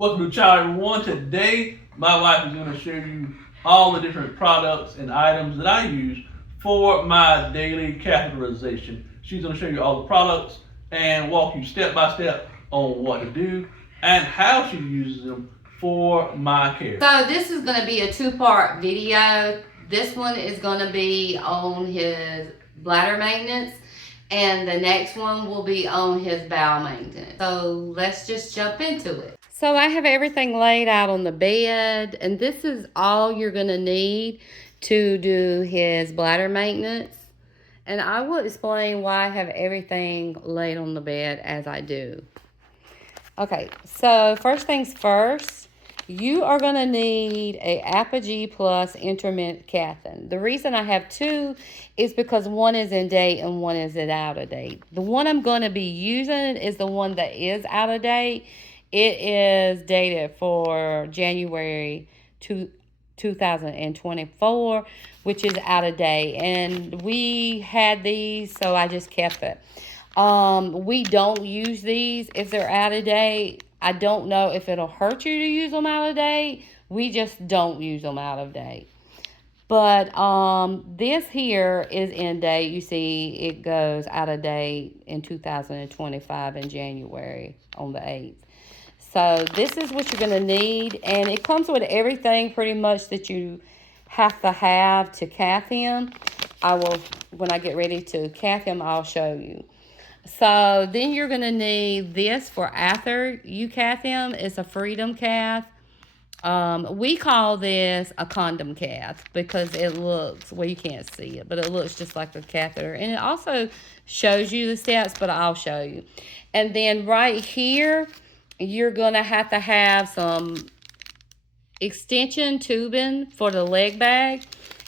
Welcome to Child Everyone. Today, my wife is going to show you all the different products and items that I use for my daily catheterization. She's going to show you all the products and walk you step by step on what to do and how she uses them for my care. So this is going to be a two-part video. This one is going to be on his bladder maintenance, and the next one will be on his bowel maintenance. So let's just jump into it. So I have everything laid out on the bed, and this is all you're going to need to do his bladder maintenance. And I will explain why I have everything laid on the bed as I do. Okay, so first things first, you are going to need a Apogee Plus intermittent catheter. The reason I have two is because one is in date and one is out of date. The one I'm going to be using is the one that is out of date. It is dated for January 2024, which is out of date. And we had these, so I just kept it. We don't use these if they're out of date. I don't know if it'll hurt you to use them out of date. We just don't use them out of date. But this here is in date. You see it goes out of date in 2025 in January on the 8th. So this is what you're going to need. And it comes with everything pretty much that you have to cath him. When I get ready to cath him, I'll show you. So then you're going to need this for after you cath him. It's a Freedom Cath. We call this a condom cath because it looks, well, you can't see it, but it looks just like a catheter. And it also shows you the steps, but I'll show you. And then right here, you're going to have some extension tubing for the leg bag.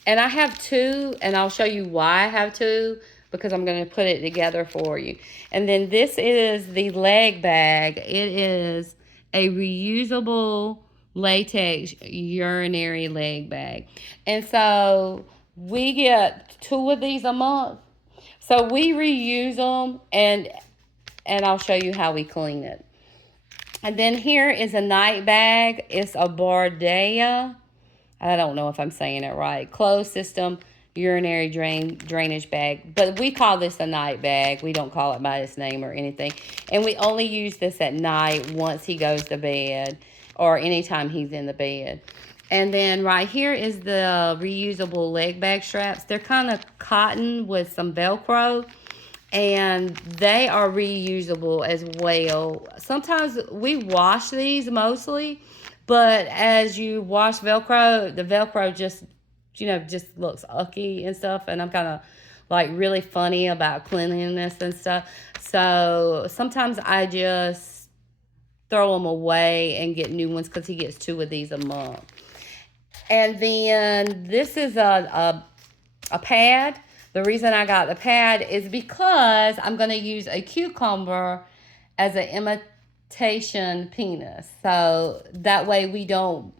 And I have two, and I'll show you why I have two, because I'm going to put it together for you. And then this is the leg bag. It is a reusable latex urinary leg bag. And so we get two of these a month. So we reuse them, and I'll show you how we clean it. And then here is a night bag. It's a Bladder. I don't know if I'm saying it right. Closed system urinary drainage bag. But we call this a night bag. We don't call it by its name or anything. And we only use this at night once he goes to bed or anytime he's in the bed. And then right here is the reusable leg bag straps. They're kind of cotton with some Velcro. And they are reusable as well. Sometimes we wash these mostly, but as you wash Velcro, the Velcro just looks ucky and stuff. And I'm kind of like really funny about cleanliness and stuff. So sometimes I just throw them away and get new ones because he gets two of these a month. And then this is a pad. The reason I got the pad is because I'm going to use a cucumber as an imitation penis. So that way we don't,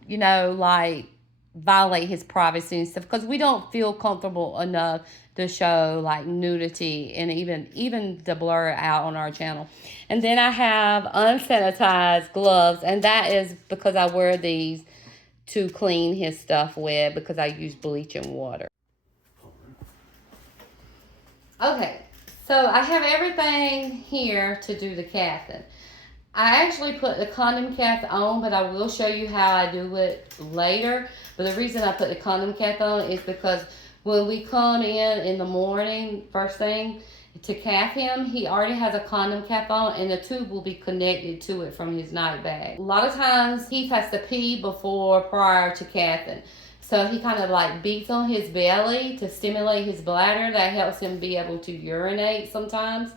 violate his privacy and stuff. Because we don't feel comfortable enough to show like nudity and even to blur it out on our channel. And then I have unsanitized gloves. And that is because I wear these to clean his stuff with because I use bleach and water. Okay, so I have everything here to do the cathing. I actually put the condom cath on, but I will show you how I do it later. But the reason I put the condom cath on is because when we come in the morning, first thing, to cath him, he already has a condom cap on and the tube will be connected to it from his night bag. A lot of times he has to pee prior to cathing. So he kind of like beats on his belly to stimulate his bladder. That helps him be able to urinate sometimes.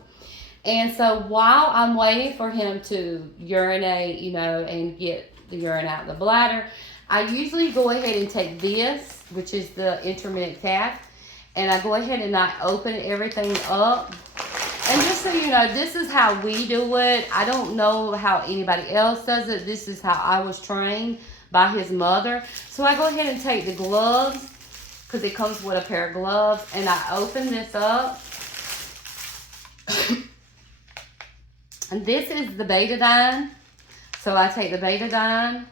And so while I'm waiting for him to urinate, and get the urine out of the bladder, I usually go ahead and take this, which is the intermittent cath, and I go ahead and I open everything up. And just so you know, this is how we do it. I don't know how anybody else does it. This is how I was trained by his mother. So I go ahead and take the gloves, because it comes with a pair of gloves, and I open this up. And this is the betadine. So I take the betadine.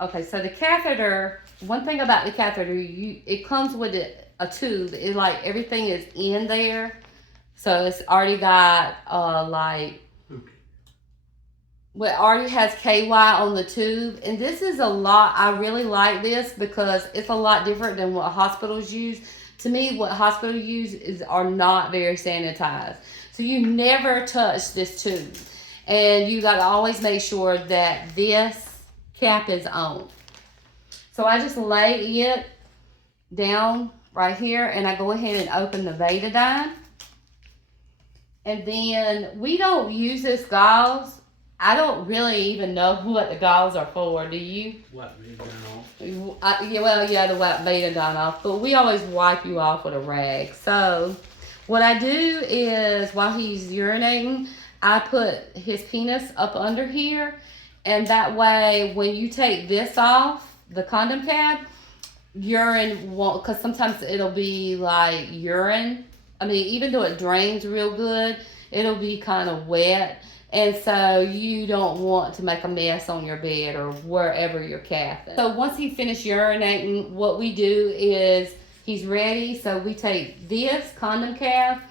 Okay, so the catheter, one thing about the catheter, it comes with a tube. It's like everything is in there. So it's already got well, it already has KY on the tube. And this is a lot, I really like this because it's a lot different than what hospitals use. To me, what hospitals use are not very sanitized. So you never touch this tube. And you got to always make sure that this cap is on. So I just lay it down right here and I go ahead and open the betadine. And then we don't use this gauze. I don't really even know what the gauze are for. Do you? Wipe betadine off. Yeah, the wipe betadine off. But we always wipe you off with a rag. So what I do is while he's urinating, I put his penis up under here. And that way, when you take this off, the condom cap, urine won't, because sometimes it'll be like urine. I mean, even though it drains real good, it'll be kind of wet. And so you don't want to make a mess on your bed or wherever you're cathing. So once he finished urinating, what we do is he's ready. So we take this condom cap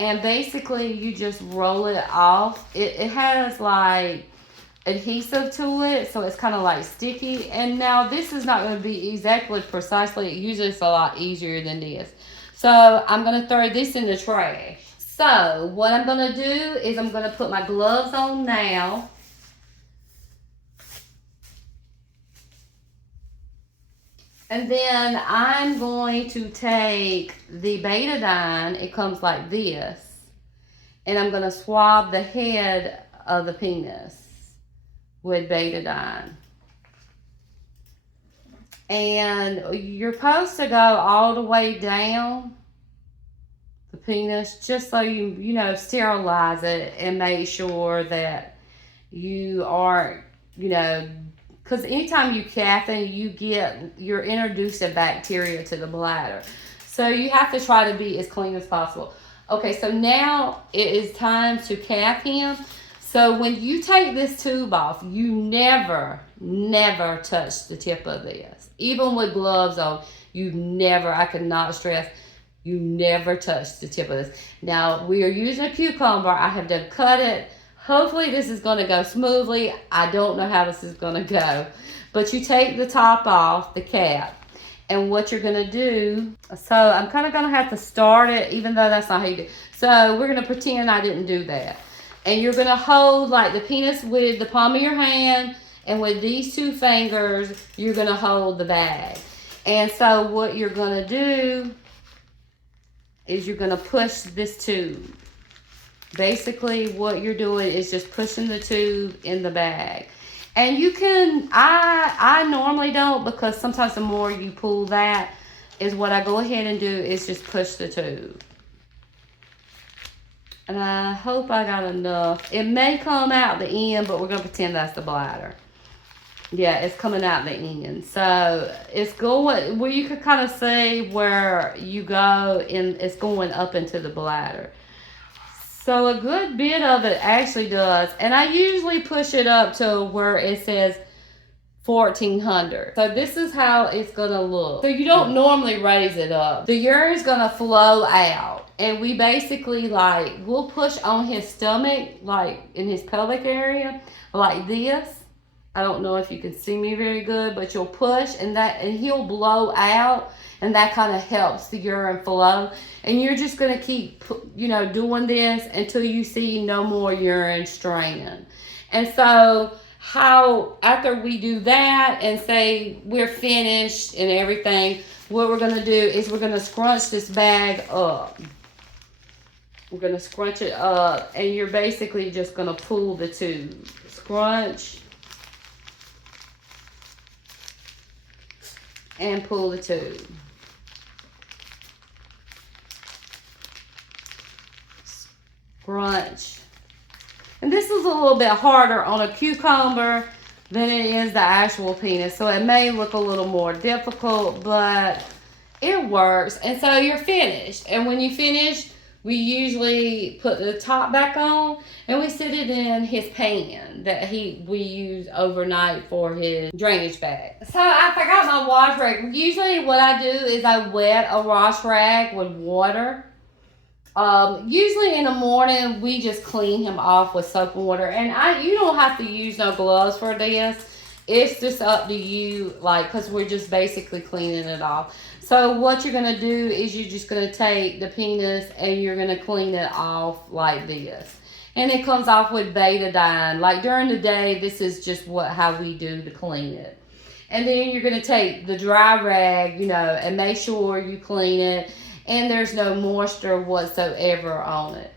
and basically you just roll it off. It has like adhesive to it, so it's kind of like sticky. And now this is not going to be exactly precisely, usually it's a lot easier than this. So I'm going to throw this in the trash. So what I'm going to do is I'm going to put my gloves on now. And then I'm going to take the betadine, it comes like this, and I'm going to swab the head of the penis with betadine. And you're supposed to go all the way down the penis just so you know, sterilize it and make sure that you aren't, because anytime you cathing, you're introducing bacteria to the bladder. So you have to try to be as clean as possible. Okay, so now it is time to cath him. So when you take this tube off, you never touch the tip of this. Even with gloves on, I cannot stress, you never touch the tip of this. Now, we are using a cucumber. I have to cut it. Hopefully this is going to go smoothly. I don't know how this is going to go. But you take the top off, the cap. And what you're going to do, so I'm kind of going to have to start it, even though that's not how you do it. So we're going to pretend I didn't do that. And you're going to hold like the penis with the palm of your hand. And with these two fingers, you're going to hold the bag. And so what you're going to do is you're going to push this tube. Basically, what you're doing is just pushing the tube in the bag. And you can, I normally don't, because sometimes the more you pull that, is what I go ahead and do is just push the tube. And I hope I got enough. It may come out the end, but we're going to pretend that's the bladder. Yeah, it's coming out the end. So it's going, where you can kind of see where you go, and it's going up into the bladder. So a good bit of it actually does. And I usually push it up to where it says 1400. So this is how it's going to look. So you don't normally raise it up. The urine is going to flow out. And we basically we'll push on his stomach, like in his pelvic area, like this. I don't know if you can see me very good, but you'll push and he'll blow out, and that kind of helps the urine flow. And you're just going to keep, doing this until you see no more urine straining. And so after we do that and say we're finished and everything, what we're going to do is we're going to scrunch this bag up. We're going to scrunch it up, and you're basically just going to pull the tube. Scrunch and pull the tube. Scrunch. And this is a little bit harder on a cucumber than it is the actual penis, so it may look a little more difficult, but it works. And so you're finished. And when you finish, we usually put the top back on and we sit it in his pan that we use overnight for his drainage bag. So I forgot my wash rag. Usually what I do is I wet a wash rag with water. Usually in the morning we just clean him off with soap and water, and you don't have to use no gloves for this. It's just up to you, like, because we're just basically cleaning it off. So what you're going to do is you're just going to take the penis and you're going to clean it off like this. And it comes off with betadine. Like during the day, this is just how we do to clean it. And then you're going to take the dry rag, and make sure you clean it and there's no moisture whatsoever on it.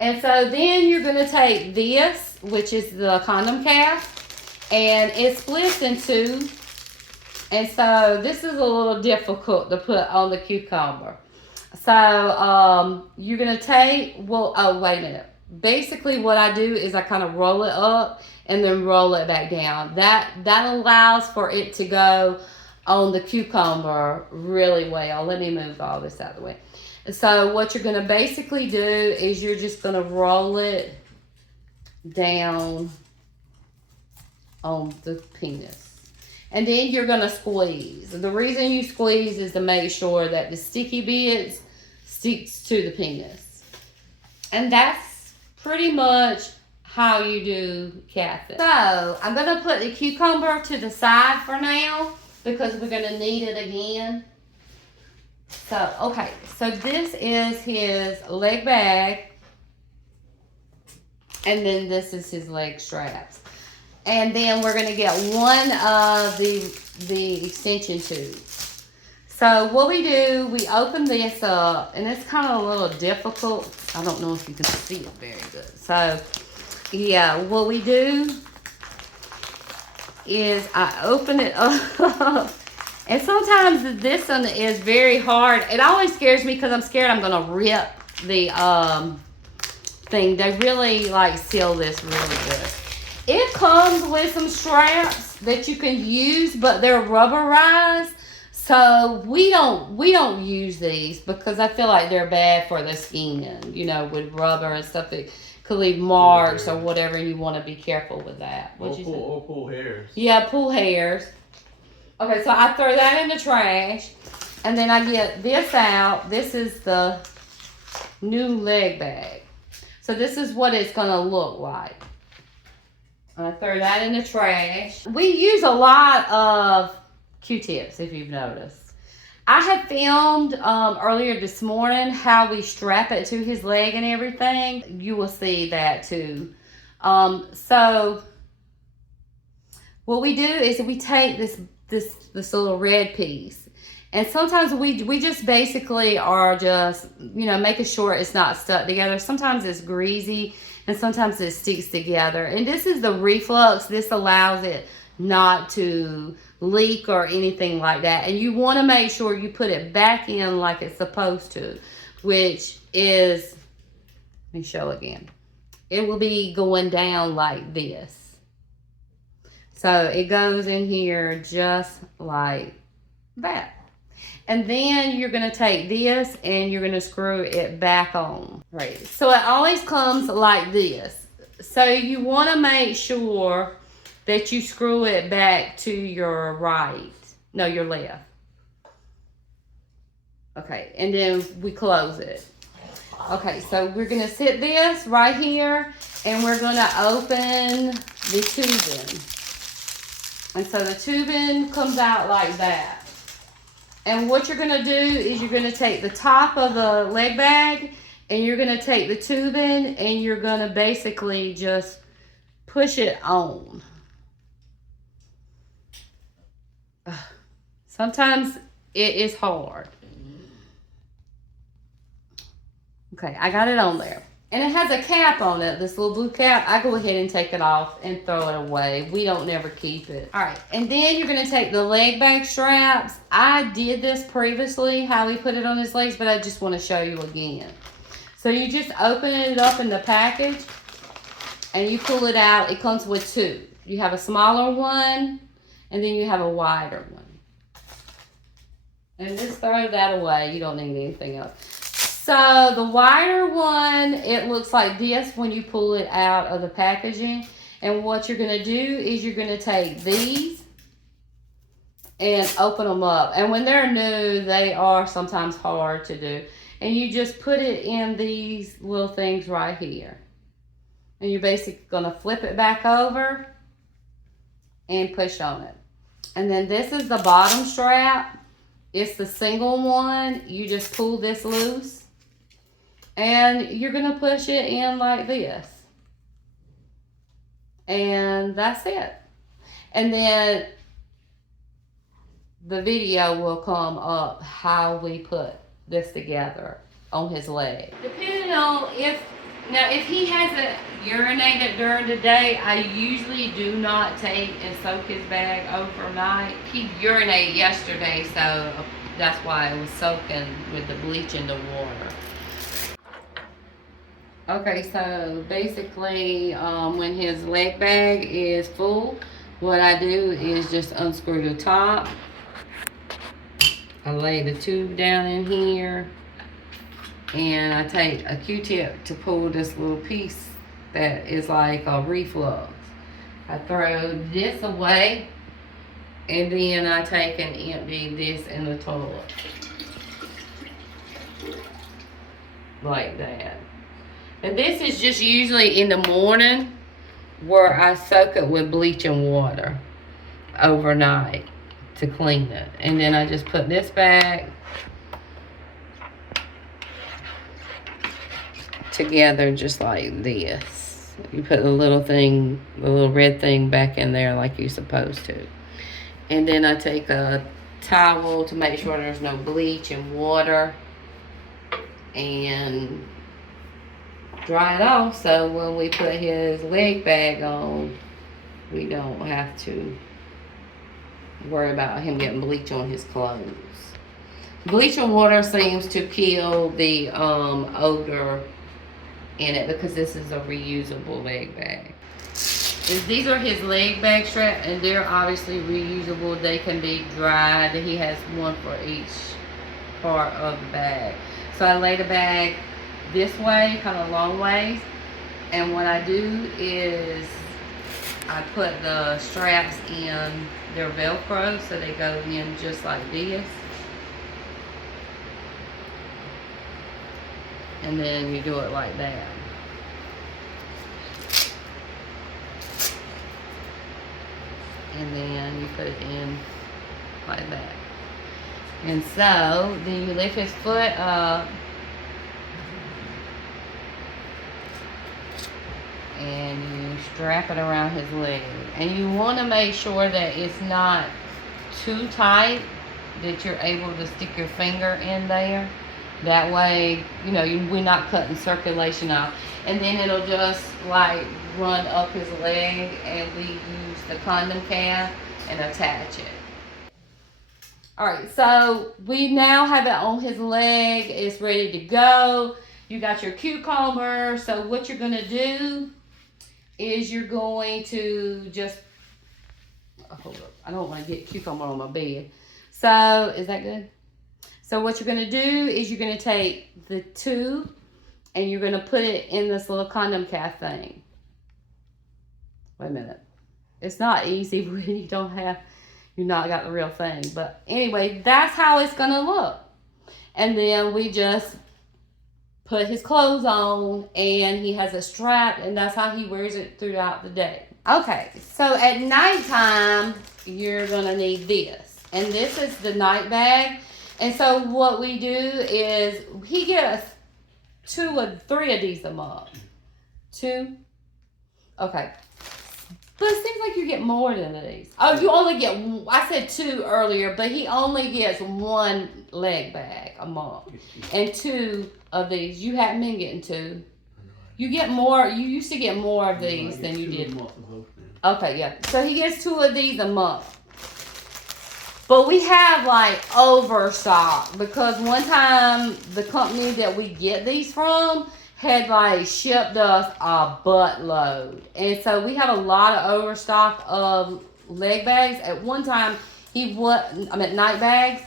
And so then you're going to take this, which is the condom cap, and it splits in two. And so this is a little difficult to put on the cucumber. So you're going to take, oh, wait a minute. Basically what I do is I kind of roll it up and then roll it back down. That allows for it to go on the cucumber really well. Let me move all this out of the way. So what you're going to basically do is you're just going to roll it down on the penis. And then you're going to squeeze. The reason you squeeze is to make sure that the sticky bits sticks to the penis. And that's pretty much how you do catheter. So I'm going to put the cucumber to the side for now because we're going to need it again. So, okay. So this is his leg bag. And then this is his leg straps. And then we're going to get one of the extension tubes. So what we do, we open this up, and it's kind of a little difficult. I don't know if you can see it very good. So, yeah, what we do is I open it up. And sometimes this one is very hard. It always scares me because I'm scared I'm going to rip the thing. They really, seal this really good. It comes with some straps that you can use, but they're rubberized. So we don't use these because I feel like they're bad for the skin, with rubber and stuff. It could leave marks or whatever, and you want to be careful with that. Or pull hairs. Yeah, pull hairs. Okay, so I throw that in the trash, and then I get this out. This is the new leg bag. So this is what it's going to look like. I throw that in the trash. We use a lot of Q-tips, if you've noticed. I had filmed earlier this morning how we strap it to his leg and everything. You will see that too. So what we do is we take this little red piece, and sometimes we just basically are just making sure it's not stuck together. Sometimes it's greasy and sometimes it sticks together. And this is the reflux. This allows it not to leak or anything like that. And you want to make sure you put it back in like it's supposed to, which is, let me show again. It will be going down like this. So it goes in here just like that. And then you're going to take this and you're going to screw it back on. Right. So it always comes like this. So you want to make sure that you screw it back to your right. No, your left. Okay. And then we close it. Okay. So we're going to sit this right here and we're going to open the tubing. And so the tubing comes out like that. And what you're going to do is you're going to take the top of the leg bag and you're going to take the tubing and you're going to basically just push it on. Sometimes it is hard. Okay, I got it on there. And it has a cap on it, this little blue cap. I go ahead and take it off and throw it away. We don't never keep it. All right, and then you're going to take the leg bag straps. I did this previously, how we put it on his legs, but I just want to show you again. So you just open it up in the package, and you pull it out. It comes with two. You have a smaller one, and then you have a wider one. And just throw that away. You don't need anything else. So the wider one, it looks like this when you pull it out of the packaging. And what you're going to do is you're going to take these and open them up. And when they're new, they are sometimes hard to do. And you just put it in these little things right here. And you're basically going to flip it back over and push on it. And then this is the bottom strap. It's the single one. You just pull this loose. And you're going to push it in like this. And that's it. And then the video will come up how we put this together on his leg. Depending on if he hasn't urinated during the day, I usually do not take and soak his bag overnight. He urinated yesterday, so that's why it was soaking with the bleach in the water. Okay, so basically when his leg bag is full, what I do is just unscrew the top. I lay the tube down in here, and I take a Q-tip to pull this little piece that is like a reflux. I throw this away, and then I take and empty this in the toilet. Like that. And this is just usually in the morning where I soak it with bleach and water overnight to clean it. And then I just put this back together just like this. You put the little thing, the little red thing back in there like you're supposed to. And then I take a towel to make sure there's no bleach and water and dry it off, so when we put his leg bag on, we don't have to worry about him getting bleach on his clothes. Bleach and water seems to kill the odor in it because this is a reusable leg bag. These are his leg bag straps, and they're obviously reusable. They can be dried. He has one for each part of the bag. So I lay the bag this way, kind of long ways, and what I do is I put the straps in their Velcro, so they go in just like this, and then you do it like that. And then you put it in like that. And so then you lift his foot up and you strap it around his leg. And you want to make sure that it's not too tight, that you're able to stick your finger in there. That way, you know, we're not cutting circulation out. And then it'll just like run up his leg, and we use the condom cap and attach it. Alright, so we now have it on his leg. It's ready to go. You got your cucumber. So what you're going to do is you're going to just, hold up, I don't want to get cucumber on my bed. So, is that good? So what you're going to do is you're going to take the tube and you're going to put it in this little condom cap thing. Wait a minute. It's not easy when you don't have, you've not got the real thing. But anyway, that's how it's going to look. And then we just put his clothes on, and he has a strap, and that's how he wears it throughout the day. Okay, so at nighttime, you're gonna need this. And this is the night bag. And so what we do is, he gets 2 or 3 of these a month. 2? Okay. But it seems like you get more than these. Oh, you only get, I said 2 earlier, but he only gets 1 leg bag a month. And 2 of these. You haven't been getting 2. You get more, you used to get more of these than you did. Okay, yeah. So he gets 2 of these a month. But we have like overstock, because one time the company that we get these from had like shipped us a buttload. And so we have a lot of overstock of leg bags. At one time, night bags.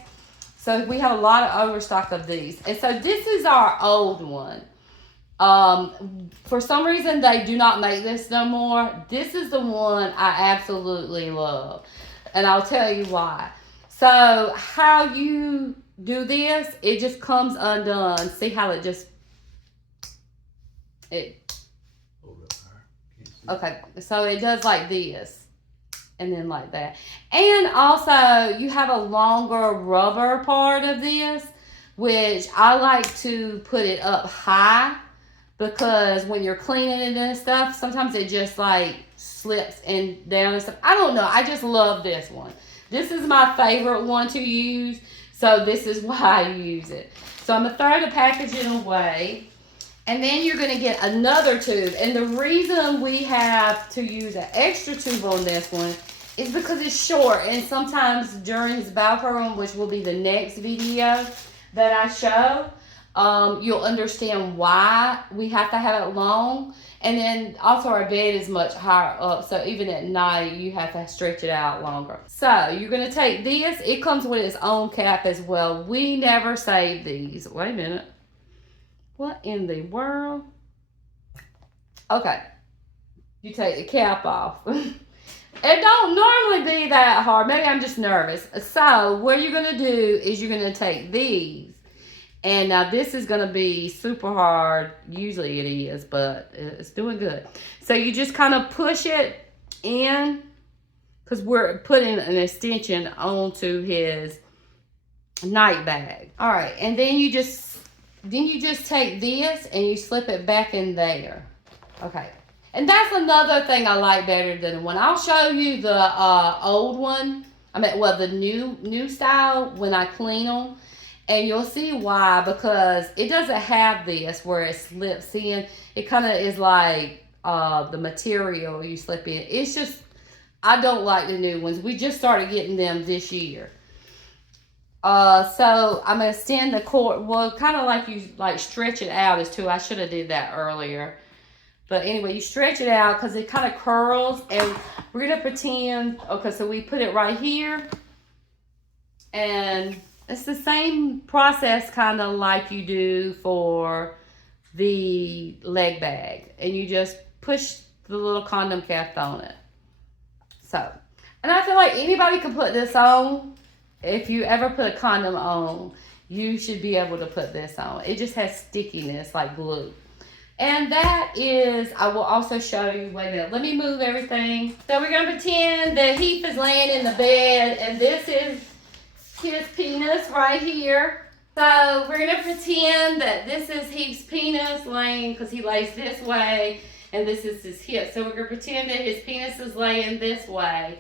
So we have a lot of overstock of these. And so this is our old one. For some reason, they do not make this no more. This is the one I absolutely love. And I'll tell you why. So how you do this, it just comes undone. See how it just, okay, so it does like this. And then like that. And also, you have a longer rubber part of this, which I like to put it up high, because when you're cleaning it and stuff, sometimes it just like slips and down and stuff. I don't know. I just love this one. This is my favorite one to use, so this is why I use it. So I'm going to throw the packaging away. And then you're going to get another tube. And the reason we have to use an extra tube on this one is because it's short. And sometimes during his bowel program, which will be the next video that I show, you'll understand why we have to have it long. And then also our bed is much higher up. So even at night, you have to stretch it out longer. So you're going to take this. It comes with its own cap as well. We never save these. Wait a minute. What in the world? Okay. You take the cap off. It don't normally be that hard. Maybe I'm just nervous. So what you're going to do is you're going to take these. And now this is going to be super hard. Usually it is, but it's doing good. So you just kind of push it in, because we're putting an extension onto his night bag. All right. And then you just take this and you slip it back in there. Okay. And that's another thing I like better than the one. I'll show you the old one. I mean, well, the new style when I clean them. And you'll see why, because it doesn't have this where it slips in. It kind of is like the material you slip in. It's just, I don't like the new ones. We just started getting them this year. So I'm going to extend the cord. Well, kind of like you stretch it out is too. I should have did that earlier. But anyway, you stretch it out because it kind of curls. And we're going to pretend, okay, so we put it right here. And it's the same process kind of like you do for the leg bag. And you just push the little condom cap on it. So, and I feel like anybody can put this on. If you ever put a condom on, you should be able to put this on. It just has stickiness like glue. And that is, I will also show you, wait a minute, let me move everything. So we're going to pretend that Heath is laying in the bed, and this is his penis right here. So we're going to pretend that this is Heath's penis laying, because he lays this way, and this is his hip. So we're going to pretend that his penis is laying this way.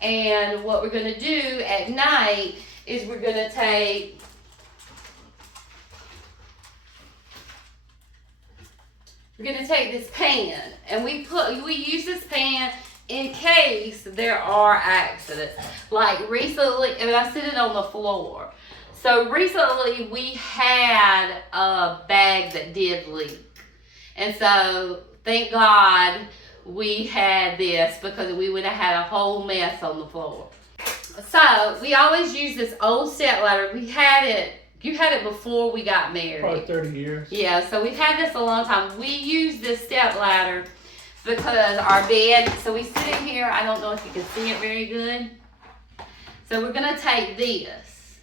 And what we're going to do at night is we're going to take this pan, and we use this pan in case there are accidents. Like recently, and I sit it on the floor. So recently we had a bag that did leak. And so thank God we had this, because we would have had a whole mess on the floor. So we always use this old step ladder. You had it before we got married. Probably 30 years. Yeah, so we've had this a long time. We use this step ladder because our bed, so we sit in here. I don't know if you can see it very good. So we're going to take this.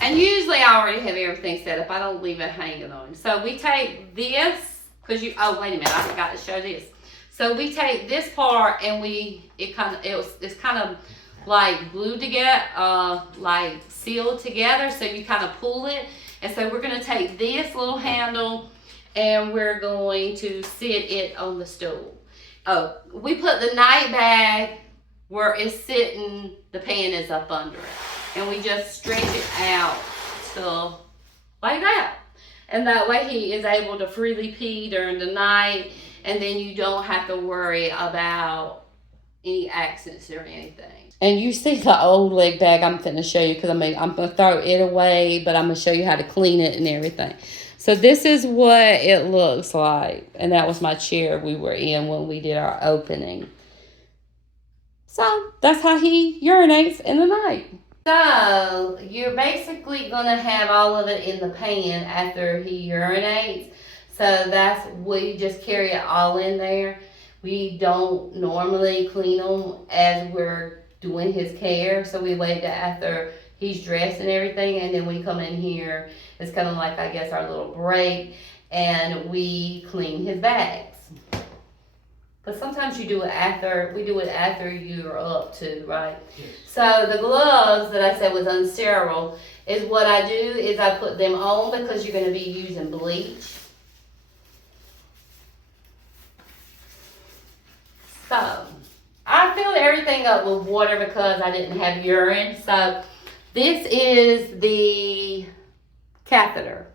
And usually I already have everything set up. I don't leave it hanging on. So we take this, because oh, wait a minute, I forgot to show this. So we take this part and it's kind of like glued together, like sealed together. So you kind of pull it. And so we're going to take this little handle and we're going to sit it on the stool. Oh, we put the night bag where it's sitting, the pan is up under it. And we just stretch it out to like that. And that way he is able to freely pee during the night, and then you don't have to worry about any accidents or anything. And you see the old leg bag I'm going to show you, because I'm going to throw it away, but I'm going to show you how to clean it and everything. So this is what it looks like. And that was my chair we were in when we did our opening. So that's how he urinates in the night. So you're basically gonna have all of it in the pan after he urinates. So we just carry it all in there. We don't normally clean them as we're doing his care. So we wait till after he's dressed and everything, and then we come in here. It's kind of like, I guess, our little break, and we clean his bags. But sometimes we do it after you're up too, right? Yes. So the gloves that I said was unsterile is what I do is I put them on because you're going to be using bleach. So I filled everything up with water because I didn't have urine. So this is the catheter.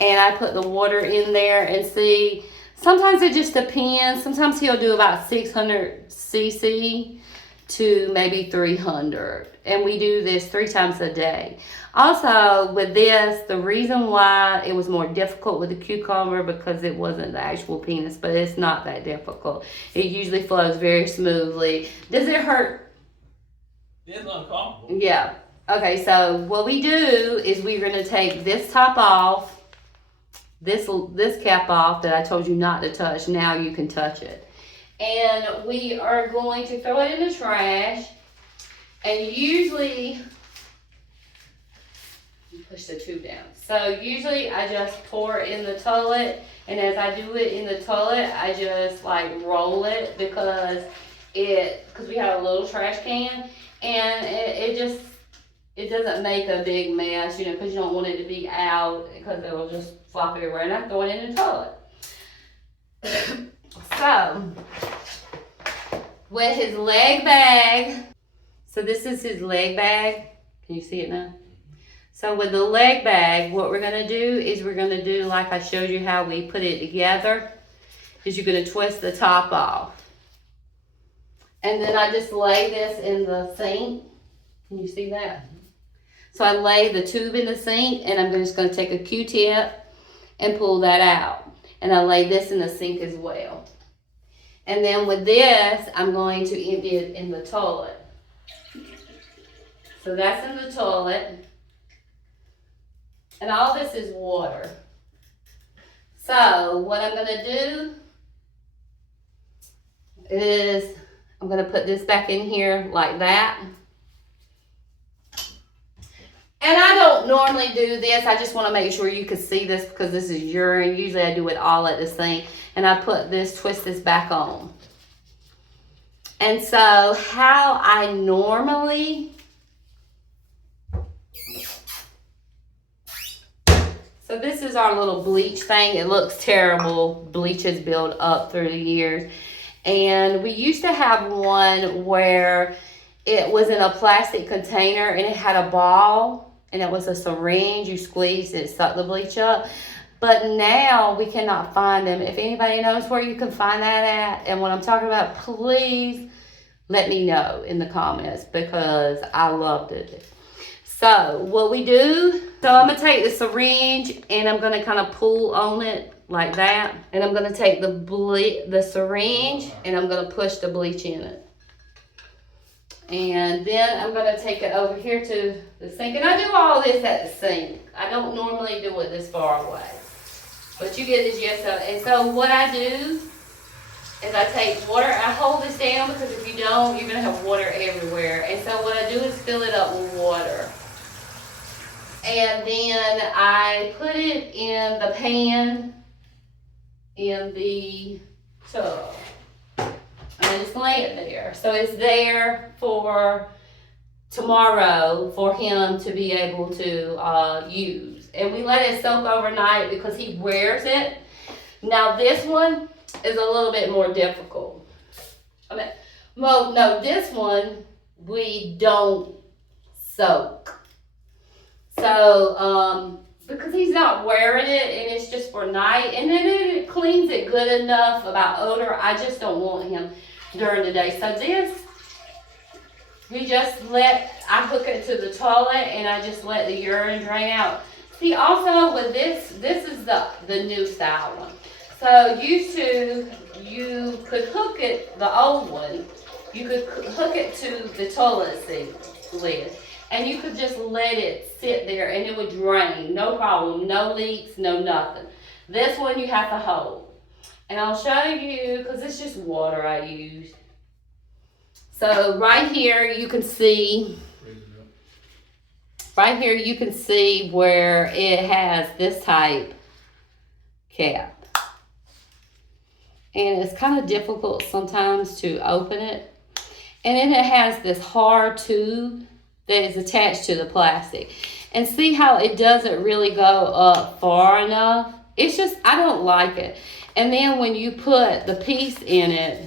And I put the water in there and see, sometimes it just depends. Sometimes he'll do about 600 cc to maybe 300. And we do this 3 times a day. Also, with this, the reason why it was more difficult with the cucumber because it wasn't the actual penis, but it's not that difficult. It usually flows very smoothly. Does it hurt? It's uncomfortable. Yeah. Okay, so what we do is we're going to take this top off, this cap off that I told you not to touch. Now you can touch it. And we are going to throw it in the trash. And usually, push the tube down. So usually I just pour it in the toilet. And as I do it in the toilet, I just like roll it because we have a little trash can. And it doesn't make a big mess, you know, because you don't want it to be out because it will just flop everywhere. And I throw it in the toilet. So, with his leg bag, so this is his leg bag. Can you see it now? So with the leg bag, what we're going to do is we're going to do like I showed you how we put it together, is you're going to twist the top off. And then I just lay this in the sink. Can you see that? So I lay the tube in the sink and I'm just going to take a Q-tip and pull that out. And I lay this in the sink as well. And then with this, I'm going to empty it in the toilet. So that's in the toilet. And all this is water. So what I'm going to do is I'm going to put this back in here like that. And I don't normally do this. I just want to make sure you can see this because this is urine. Usually I do it all at the sink. And I twist this back on. And so how I normally, so this is our little bleach thing. It looks terrible. Bleach has built up through the years. And we used to have one where it was in a plastic container and it had a ball. And it was a syringe, you squeezed it, sucked the bleach up. But now we cannot find them. If anybody knows where you can find that at and what I'm talking about, please let me know in the comments because I loved it. So what we do, so I'm gonna take the syringe and I'm gonna kind of pull on it like that. And I'm gonna take the syringe and I'm gonna push the bleach in it. And then I'm going to take it over here to the sink. And I do all this at the sink. I don't normally do it this far away. But you get the gist of it. And so what I do is I take water. I hold this down because if you don't, you're going to have water everywhere. And so what I do is fill it up with water. And then I put it in the pan in the tub. And I just lay it there. So it's there for tomorrow for him to be able to use. And we let it soak overnight because he wears it. Now this one is a little bit more difficult. Well, no, this one we don't soak. So, because he's not wearing it and it's just for night. And then it cleans it good enough about odor. I just don't want him during the day. So this, I hook it to the toilet and I just let the urine drain out. See, also with this is the new style one. So used to, you could hook it, the old one, you could hook it to the toilet seat lid. And you could just let it sit there and it would drain, no problem, no leaks, no nothing. This one you have to hold. And I'll show you, because it's just water I use. So right here you can see, where it has this type cap. And it's kind of difficult sometimes to open it. And then it has this hard tube that is attached to the plastic. And see how it doesn't really go up far enough? It's just, I don't like it. And then when you put the piece in it,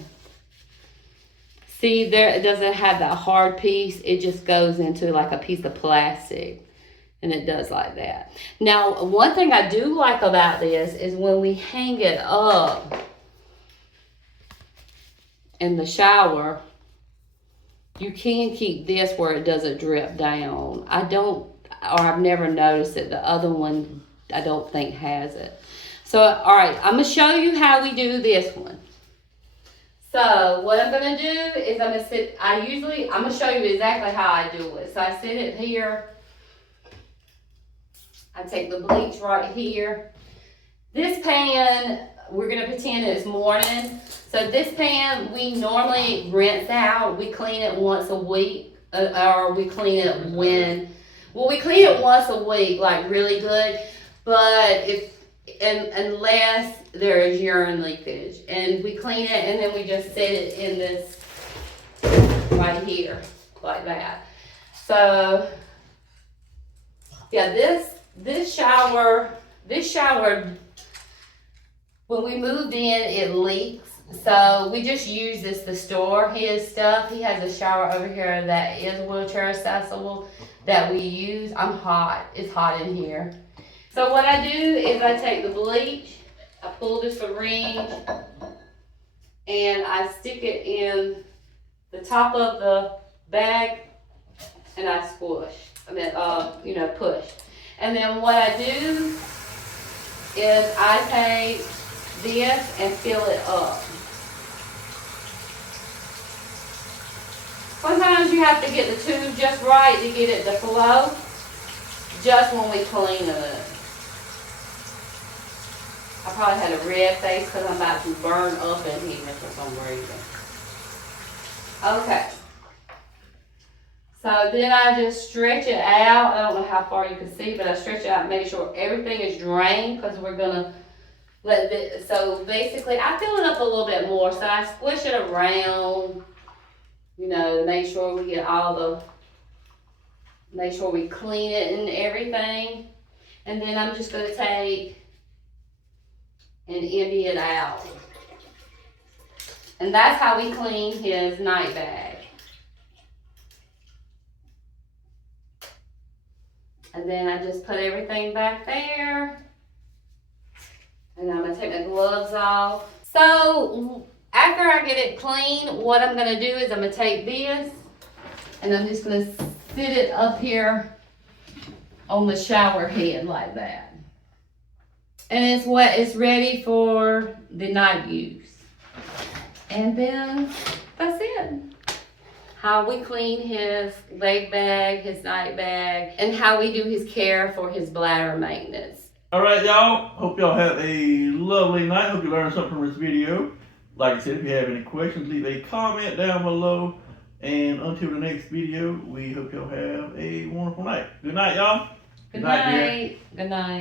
see there, it doesn't have that hard piece. It just goes into like a piece of plastic. And it does like that. Now, one thing I do like about this is when we hang it up in the shower, you can keep this where it doesn't drip down. I've never noticed it. The other one, I don't think has it. So, all right, I'm going to show you how we do this one. So, what I'm going to do is I'm going to show you exactly how I do it. So, I sit it here. I take the bleach right here. This pan, we're going to pretend it's morning. So this pan, we normally rinse out. We clean it once a week. Or we clean it we clean it once a week, like really good. But unless there is urine leakage. And we clean it and then we just set it in this right here, like that. So, yeah, this shower, when we moved in, it leaks. So we just use this to store his stuff. He has a shower over here that is wheelchair accessible that we use. I'm hot. It's hot in here. So what I do is I take the bleach, I pull the syringe, and I stick it in the top of the bag, and I push. And then what I do is I take this and fill it up. Sometimes you have to get the tube just right to get it to flow, just when we clean it. I probably had a red face because I'm about to burn up in here for some reason. Okay. So then I just stretch it out. I don't know how far you can see, but I stretch it out and make sure everything is drained because we're going to let it. So basically, I fill it up a little bit more. So I squish it around, to make sure we get make sure we clean it and everything. And then I'm just going to take and empty it out. And that's how we clean his night bag. And then I just put everything back there. And I'm gonna take my gloves off. So after I get it clean, what I'm gonna do is I'm gonna take this and I'm just gonna sit it up here on the shower head like that. And it's ready for the night use. And then that's it. How we clean his leg bag, his night bag, and how we do his care for his bladder maintenance. All right, y'all. Hope y'all have a lovely night. Hope you learned something from this video. Like I said, if you have any questions, leave a comment down below. And until the next video, we hope y'all have a wonderful night. Good night, y'all. Good night. Good night. Good night.